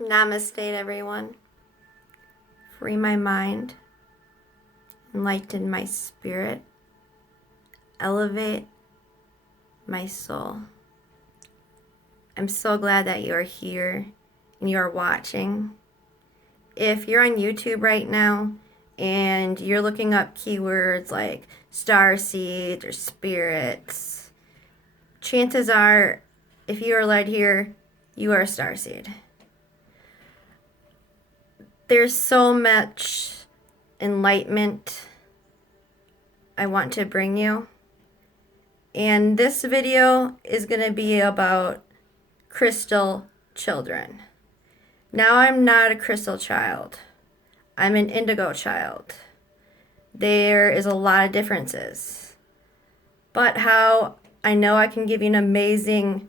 Namaste, everyone. Free my mind, enlighten my spirit, elevate my soul. I'm so glad that you are here and you are watching. If you're on YouTube right now and you're looking up keywords like star seeds or spirits, chances are, if you are led here, you are a star seed. There's so much enlightenment I want to bring you. And this video is going to be about crystal children. Now I'm not a crystal child. I'm an indigo child. There is a lot of differences. But how I know I can give you an amazing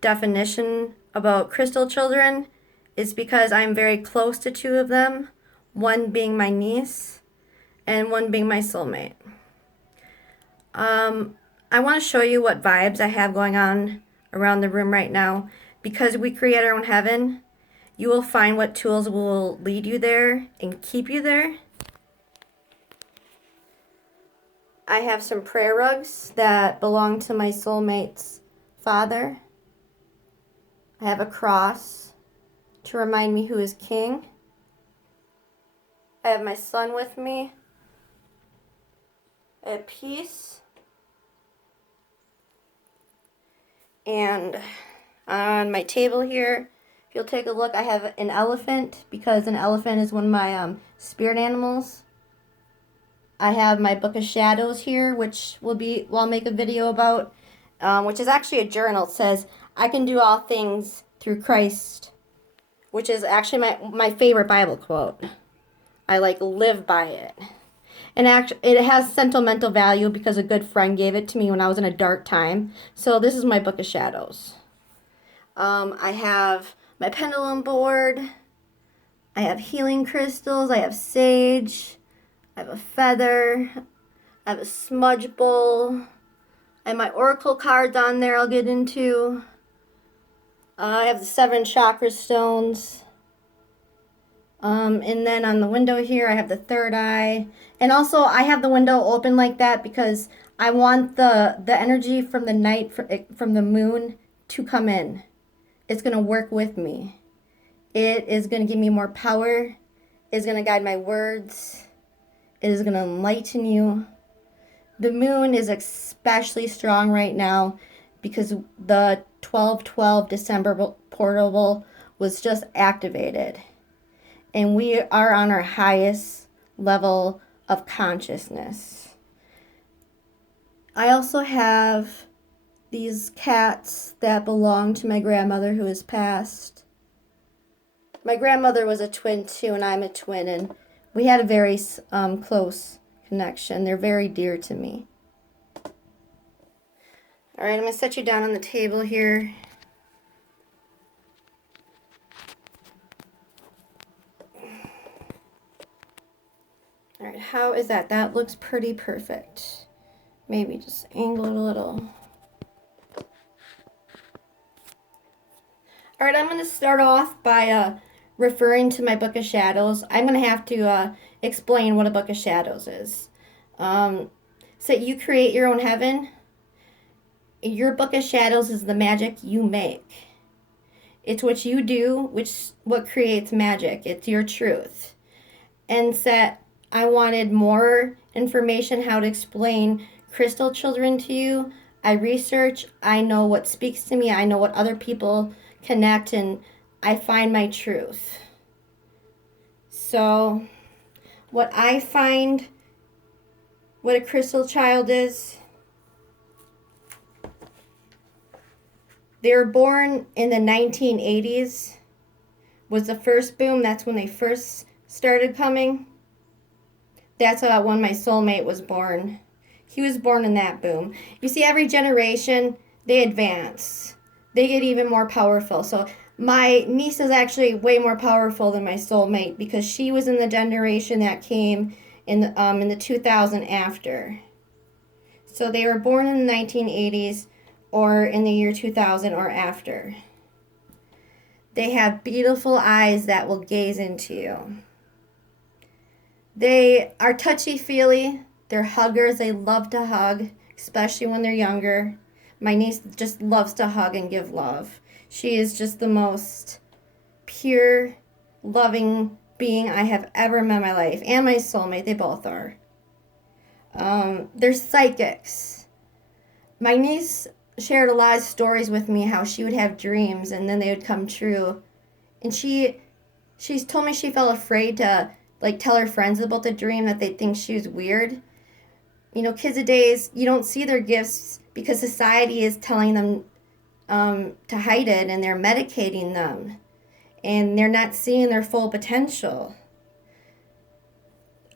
definition about crystal children is because I'm very close to two of them, one being my niece and one being my soulmate. I want to show you what vibes I have going on around the room right now. Because we create our own heaven, you will find what tools will lead you there and keep you there. I have some prayer rugs that belong to my soulmate's father. I have a cross to remind me who is king. I have my son with me. I have peace. And on my table here, if you'll take a look, I have an elephant because an elephant is one of my spirit animals. I have my Book of Shadows here, which I'll make a video about, which is actually a journal. It says, I can do all things through Christ, which is actually my favorite Bible quote. I live by it. And actually, it has sentimental value because a good friend gave it to me when I was in a dark time. So this is my Book of Shadows. I have my pendulum board. I have healing crystals. I have sage. I have a feather. I have a smudge bowl. I have my oracle cards on there I'll get into. I have the 7 chakra stones. And then on the window here, I have the third eye. And also, I have the window open like that because I want the energy from the night, from the moon, to come in. It's going to work with me. It is going to give me more power. It's going to guide my words. It is going to enlighten you. The moon is especially strong right now because the 12/12 December portal was just activated. And we are on our highest level of consciousness. I also have these cats that belong to my grandmother who has passed. My grandmother was a twin too, and I'm a twin, and we had a very close connection. They're very dear to me. All right, I'm going to set you down on the table here. All right, how is that? That looks pretty perfect. Maybe just angle it a little. All right, I'm going to start off by referring to my Book of Shadows. I'm going to have to explain what a Book of Shadows is. So you create your own heaven. Your Book of Shadows is the magic you make. It's what you do, what creates magic. It's your truth. And I wanted more information how to explain crystal children to you. I research, I know what speaks to me, I know what other people connect, and I find my truth. So, what I find what a crystal child is, they were born in the 1980s, was the first boom. That's when they first started coming. That's when my soulmate was born. He was born in that boom. You see, every generation, they advance. They get even more powerful. So my niece is actually way more powerful than my soulmate because she was in the generation that came in the 2000 after. So they were born in the 1980s or in the year 2000 or after. They have beautiful eyes that will gaze into you. They are touchy-feely. They're huggers. They love to hug, especially when they're younger. My niece just loves to hug and give love. She is just the most pure, loving being I have ever met in my life. And my soulmate, they both are. They're psychics. My niece shared a lot of stories with me how she would have dreams and then they would come true. And she's told me she felt afraid to like tell her friends about the dream, that they think she was weird. You know, kids nowadays, you don't see their gifts because society is telling them to hide it, and they're medicating them, and they're not seeing their full potential.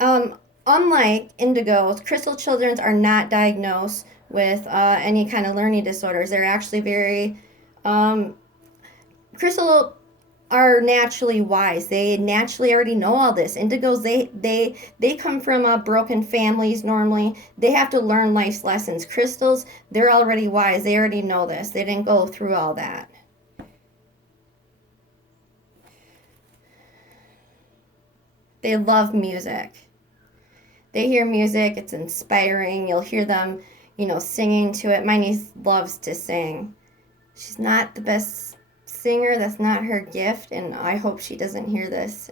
Unlike Indigo, crystal children are not diagnosed with any kind of learning disorders. They're actually very crystal are naturally wise. They naturally already know all this. Indigos, they come from broken families normally. They have to learn life's lessons. Crystals, they're already wise. They already know this. They didn't go through all that. They love music. They hear music, it's inspiring. You'll hear them, singing to it. My niece loves to sing. She's not the best singer, that's not her gift, and I hope she doesn't hear this.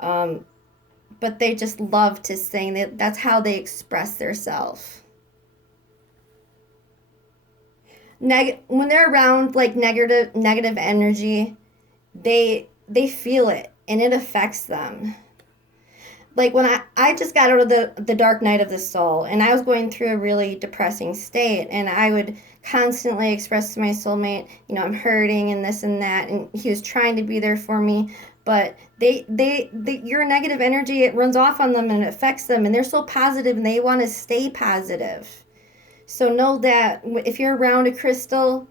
But they just love to sing. That's how they express themselves. When they're around like negative energy, they feel it and it affects them. Like when I just got out of the dark night of the soul, and I was going through a really depressing state, and I would constantly express to my soulmate, I'm hurting and this and that, and he was trying to be there for me, but your negative energy, it runs off on them and it affects them, and they're so positive and they want to stay positive. So know that if you're around a crystal,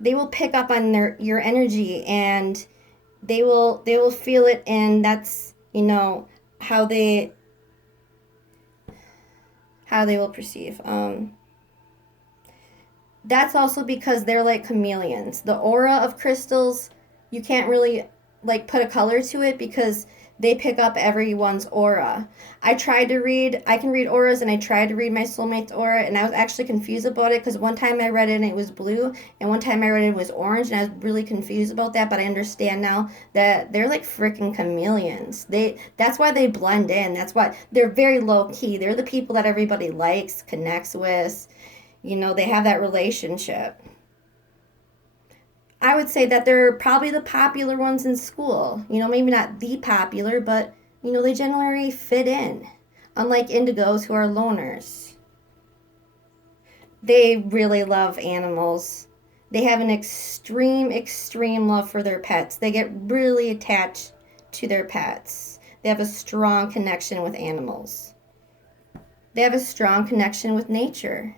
they will pick up on your energy, and they will feel it, and that's how they will perceive. That's also because they're like chameleons. The aura of crystals, you can't really like put a color to it because they pick up everyone's aura. I can read auras, and I tried to read my soulmate's aura, and I was actually confused about it because one time I read it and it was blue, and one time I read it was orange, and I was really confused about that, but I understand now that they're like freaking chameleons. That's why they blend in. That's why they're very low key. They're the people that everybody likes, connects with. They have that relationship. I would say that they're probably the popular ones in school. Maybe not the popular, but, they generally fit in. Unlike indigos who are loners. They really love animals. They have an extreme, extreme love for their pets. They get really attached to their pets. They have a strong connection with animals. They have a strong connection with nature.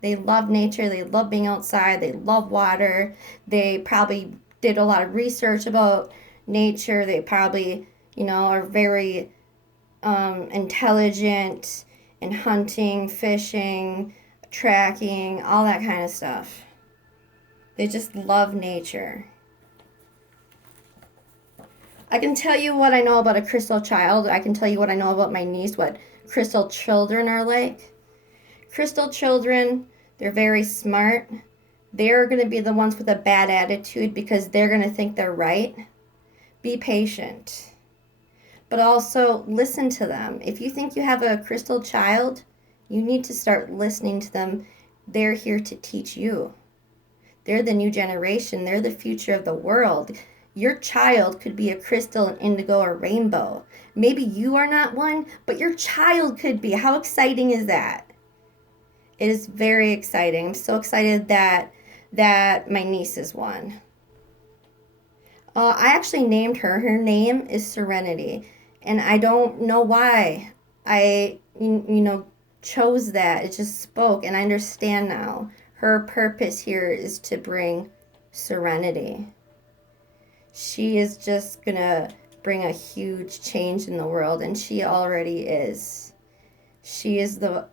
They love nature. They love being outside. They love water. They probably did a lot of research about nature. They probably, are very intelligent in hunting, fishing, tracking, all that kind of stuff. They just love nature. I can tell you what I know about a crystal child. I can tell you what I know about my niece, what crystal children are like. Crystal children, they're very smart. They're going to be the ones with a bad attitude because they're going to think they're right. Be patient. But also listen to them. If you think you have a crystal child, you need to start listening to them. They're here to teach you. They're the new generation. They're the future of the world. Your child could be a crystal, an indigo, or rainbow. Maybe you are not one, but your child could be. How exciting is that? It is very exciting. I'm so excited that my niece is one. I actually named her. Her name is Serenity. And I don't know why I, chose that. It just spoke, and I understand now. Her purpose here is to bring serenity. She is just going to bring a huge change in the world, and she already is. She is the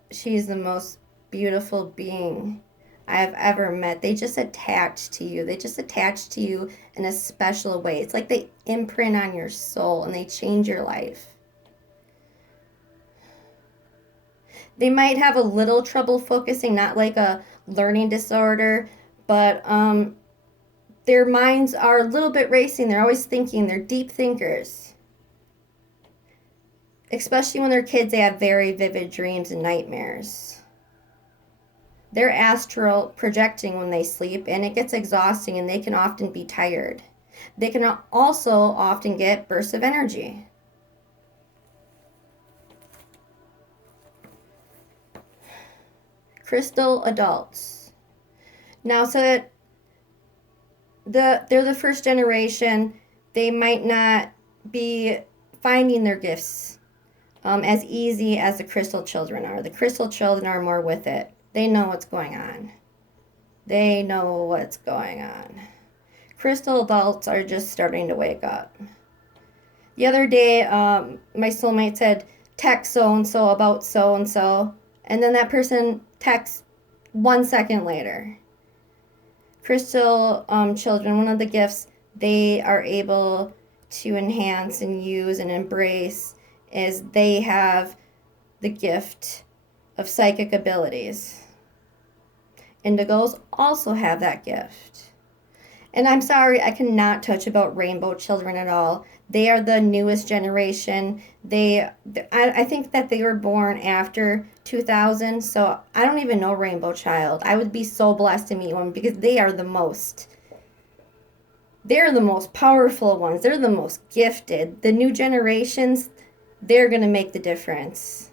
most beautiful being I've ever met. They just attach to you. They just attach to you in a special way. It's like they imprint on your soul and they change your life. They might have a little trouble focusing, not like a learning disorder, but their minds are a little bit racing. They're always thinking. They're deep thinkers. Especially when they're kids, they have very vivid dreams and nightmares. They're astral projecting when they sleep, and it gets exhausting, and they can often be tired. They can also often get bursts of energy. Crystal adults. Now, so they're the first generation. They might not be finding their gifts as easy as the crystal children are. The crystal children are more with it. They know what's going on. They know what's going on. Crystal adults are just starting to wake up. The other day, my soulmate said, text so-and-so about so-and-so. And then that person texts 1 second later. Crystal children, one of the gifts they are able to enhance and use and embrace is they have the gift of psychic abilities. Indigos also have that gift. And I'm sorry, I cannot touch about rainbow children at all. They are the newest generation. I think that they were born after 2000, so I don't even know rainbow child. I would be so blessed to meet one because they're the most powerful ones. They're the most gifted. The new generations, they're going to make the difference.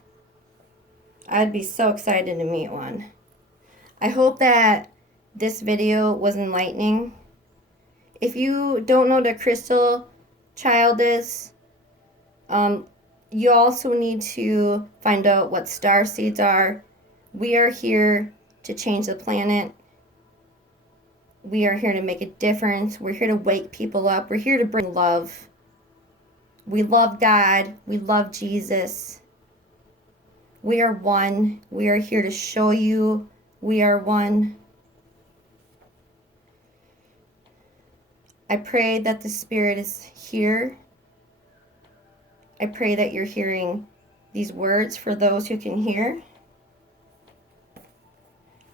I'd be so excited to meet one. I hope that this video was enlightening. If you don't know what a crystal child is, you also need to find out what star seeds are. We are here to change the planet. We are here to make a difference. We're here to wake people up. We're here to bring love. We love God. We love Jesus. We are one. We are here to show you we are one. I pray that the Spirit is here. I pray that you're hearing these words for those who can hear.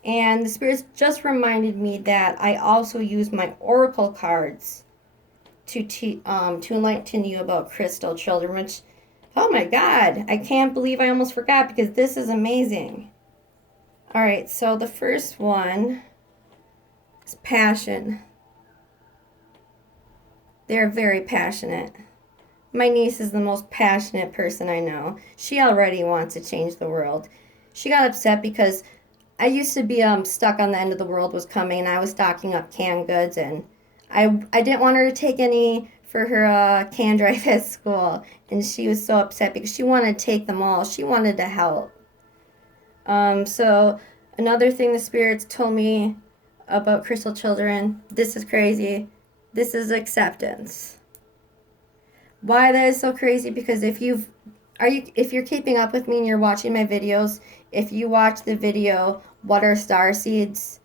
And the Spirit just reminded me that I also use my oracle cards to enlighten you about crystal children, which, oh my God, I can't believe I almost forgot because this is amazing. All right, so the first one is passion. They're very passionate. My niece is the most passionate person I know. She already wants to change the world. She got upset because I used to be stuck on the end of the world was coming, and I was stocking up canned goods, and I didn't want her to take any for her can drive at school, and she was so upset because she wanted to take them all. She wanted to help. So another thing the spirits told me about crystal children, this is crazy. This is acceptance. Why that is so crazy? Because if you're keeping up with me and you're watching my videos, if you watch the video, What Are Star Seeds?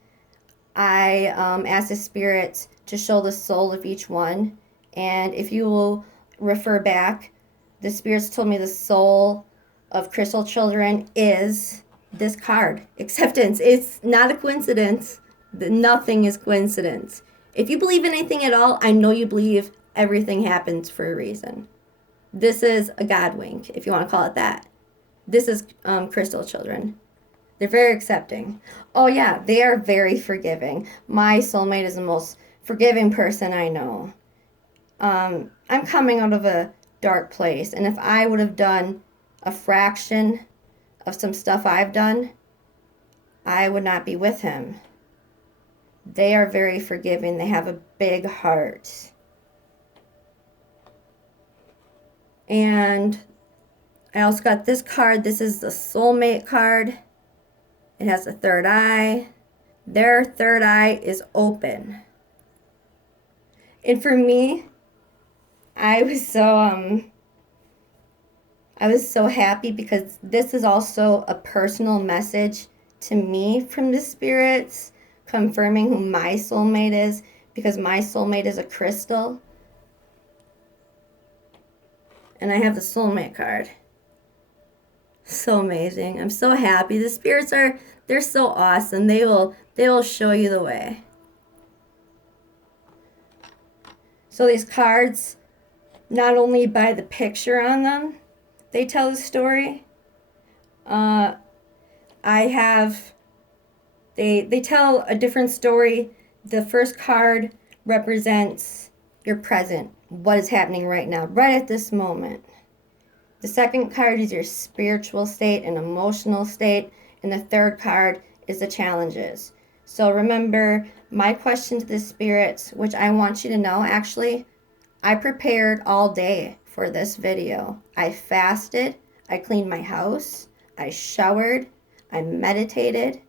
I asked the spirits to show the soul of each one. And if you will refer back, the spirits told me the soul of crystal children is this card, acceptance. It's not a coincidence. Nothing is coincidence. If you believe in anything at all, I know you believe everything happens for a reason. This is a God wink, if you want to call it that. This is crystal children. They're very accepting. Oh yeah, they are very forgiving. My soulmate is the most forgiving person I know. I'm coming out of a dark place, and if I would have done a fraction of some stuff I've done, I would not be with him. They are very forgiving. They have a big heart. And I also got this card. This is the soulmate card. It has a third eye. Their third eye is open. And for me, I was so happy because this is also a personal message to me from the spirits. confirming who my soulmate is, because my soulmate is a crystal. And I have the soulmate card. So amazing. I'm so happy. The spirits they're so awesome. They will show you the way. So these cards, not only by the picture on them, they tell the story. They tell a different story. The first card represents your present, what is happening right now, right at this moment. The second card is your spiritual state and emotional state, and the third card is the challenges. So remember, my question to the spirits, which I want you to know, actually, I prepared all day for this video. I fasted, I cleaned my house, I showered, I meditated.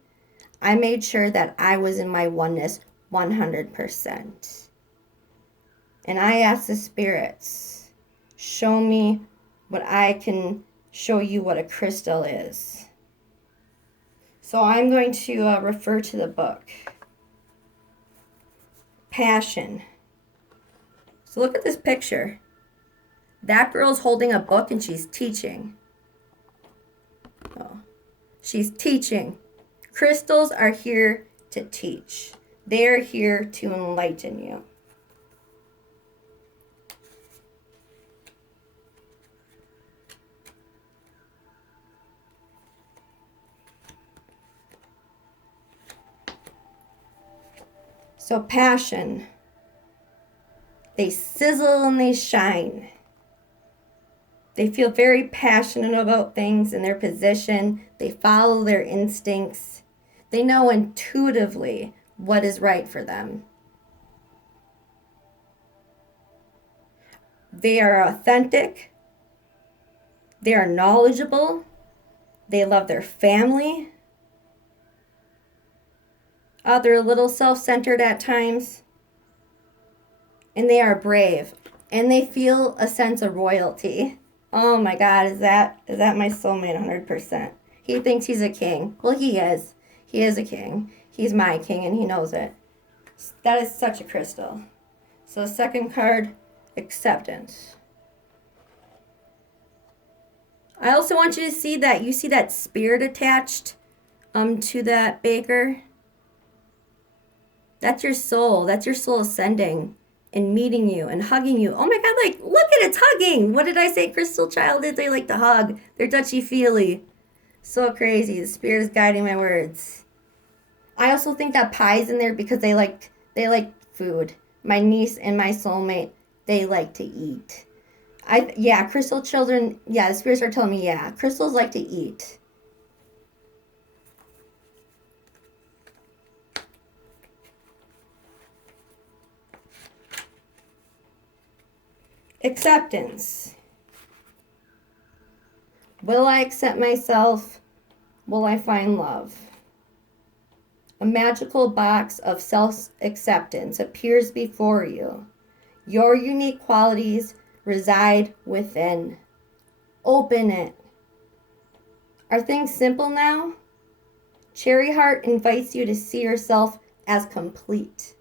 I made sure that I was in my oneness 100%. And I asked the spirits, show me what I can show you what a crystal is. So I'm going to refer to the book. Passion. So look at this picture. That girl's holding a book and she's teaching. Oh, she's teaching. Crystals are here to teach. They're here to enlighten you. So passion. They sizzle and they shine. They feel very passionate about things in their position. They follow their instincts. They know intuitively what is right for them. They are authentic. They are knowledgeable. They love their family. They're a little self-centered at times. And they are brave. And they feel a sense of royalty. Oh my God, is that my soulmate 100%? He thinks he's a king. Well, he is. He is a king. He's my king and he knows it. That is such a crystal. So second card, acceptance. I also want you to see that you see that spirit attached to that baker. That's your soul. That's your soul ascending and meeting you and hugging you. Oh my God, like, look at it, it's hugging. What did I say Crystal Child is? They like to hug. They're touchy-feely. So crazy. The spirit is guiding my words. I also think that pie's in there because they like food. My niece and my soulmate, they like to eat. Crystal children, the spirits are telling me, crystals like to eat. Acceptance. Will I accept myself? Will I find love? A magical box of self-acceptance appears before you. Your unique qualities reside within. Open it. Are things simple now? Cherry Heart invites you to see yourself as complete.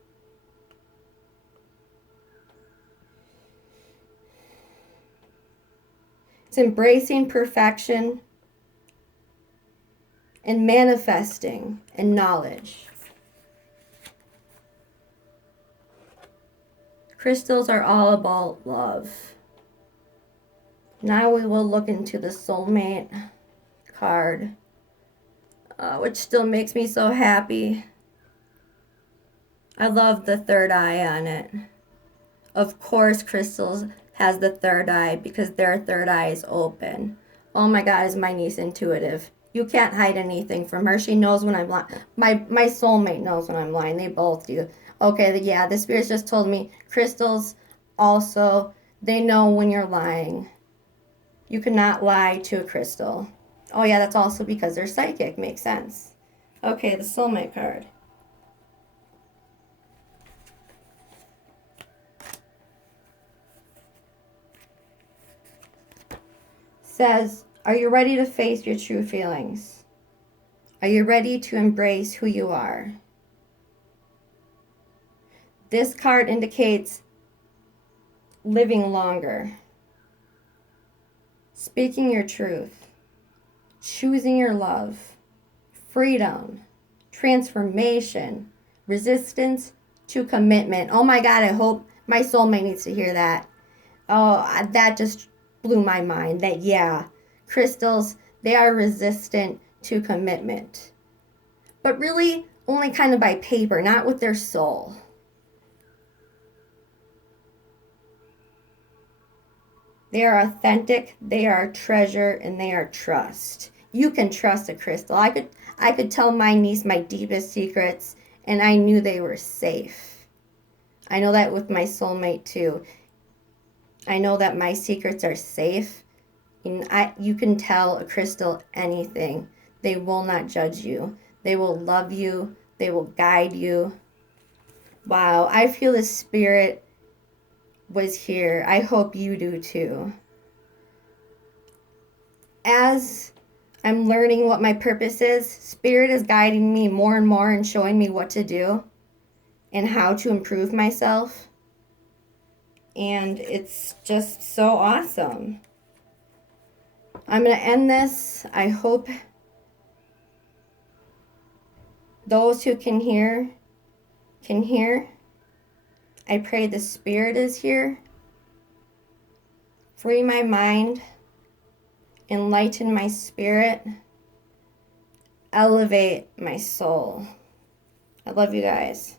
It's embracing perfection and manifesting and knowledge. Crystals are all about love. Now we will look into the soulmate card, which still makes me so happy. I love the third eye on it. Of course, crystals has the third eye because their third eye is open. Oh my God, is my niece intuitive. You can't hide anything from her. She knows when I'm lying. My soulmate knows when I'm lying. They both do. Okay, the spirits just told me crystals also, they know when you're lying. You cannot lie to a crystal. Oh yeah, that's also because they're psychic. Makes sense. Okay, the soulmate card. Says, are you ready to face your true feelings? Are you ready to embrace who you are? This card indicates living longer, speaking your truth, choosing your love, freedom, transformation, resistance to commitment. Oh my God, I hope my soulmate needs to hear that. Oh, that just blew my mind. That, yeah, crystals, they are resistant to commitment. But really, only kind of by paper, not with their soul. They are authentic, they are treasure, and they are trust. You can trust a crystal. I could tell my niece my deepest secrets, and I knew they were safe. I know that with my soulmate too. I know that my secrets are safe. And you can tell a crystal anything. They will not judge you. They will love you. They will guide you. Wow, I feel the spirit was here. I hope you do too. As I'm learning what my purpose is, Spirit is guiding me more and more and showing me what to do and how to improve myself. And it's just so awesome. I'm going to end this. I hope those who can hear can hear. I pray the Spirit is here. Free my mind. Enlighten my spirit. Elevate my soul. I love you guys.